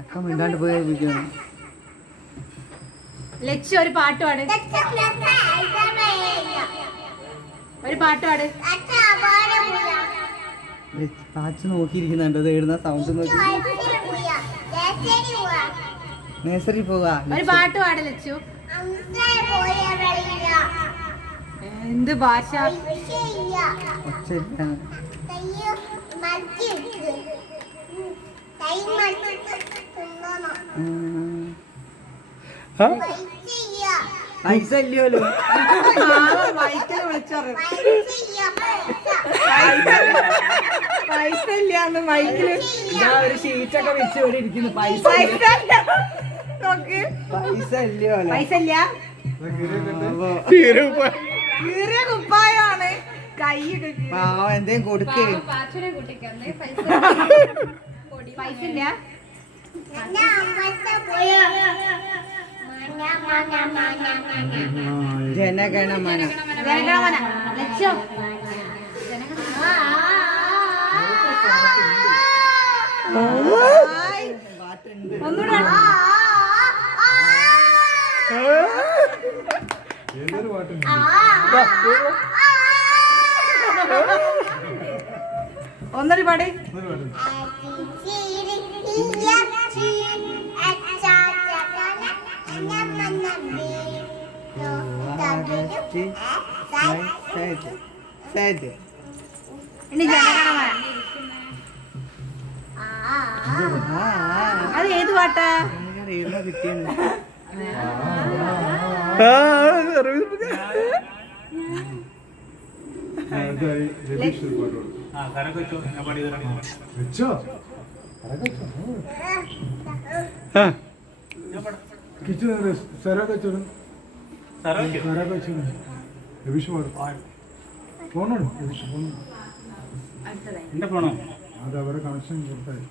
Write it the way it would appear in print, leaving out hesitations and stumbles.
അക്ക മിണ്ടാണ്ട് പോയി ലക്ഷ്യം ഒരു പാട്ട് പാട്. ഒരു പാട്ട് പാട്. പാച്ച് നോക്കിയിരിക്കുന്നുണ്ട്. അത് എഴുതുന്ന സൗണ്ട് നോക്കി. നേഴ്സറി പോവാ. ഒരു പാട്ട് പാട് ലച്ചു. എന്ത് ഭാഷ? പൈസ ഇല്ലല്ലോ. പൈസ ഇല്ലാന്ന് മൈക്കില് ഒരു ഷീറ്റൊക്കെ വെച്ച് ഇവിടെ ഇരിക്കുന്നു. പൈസ പൈസ ഇല്ലയോ? പൈസ ഇല്ല. കീറിയ കുപ്പായാണ്. കൈയൊക്കെ പാവം എന്തേലും കൊടുക്കേ. പൈസ ഇല്ല. ജനഗണമന. ജനഗണമന. ലക്ഷ്യം ഒന്നുകൂടെ. ഒന്നൊരു പാടി. ഇനി ജനഗണമന. അത് ഏത് പാട്ടാ? കിട്ടിയാണ്. അത് അവരെ കണക്ഷൻ കൊടുത്തായി.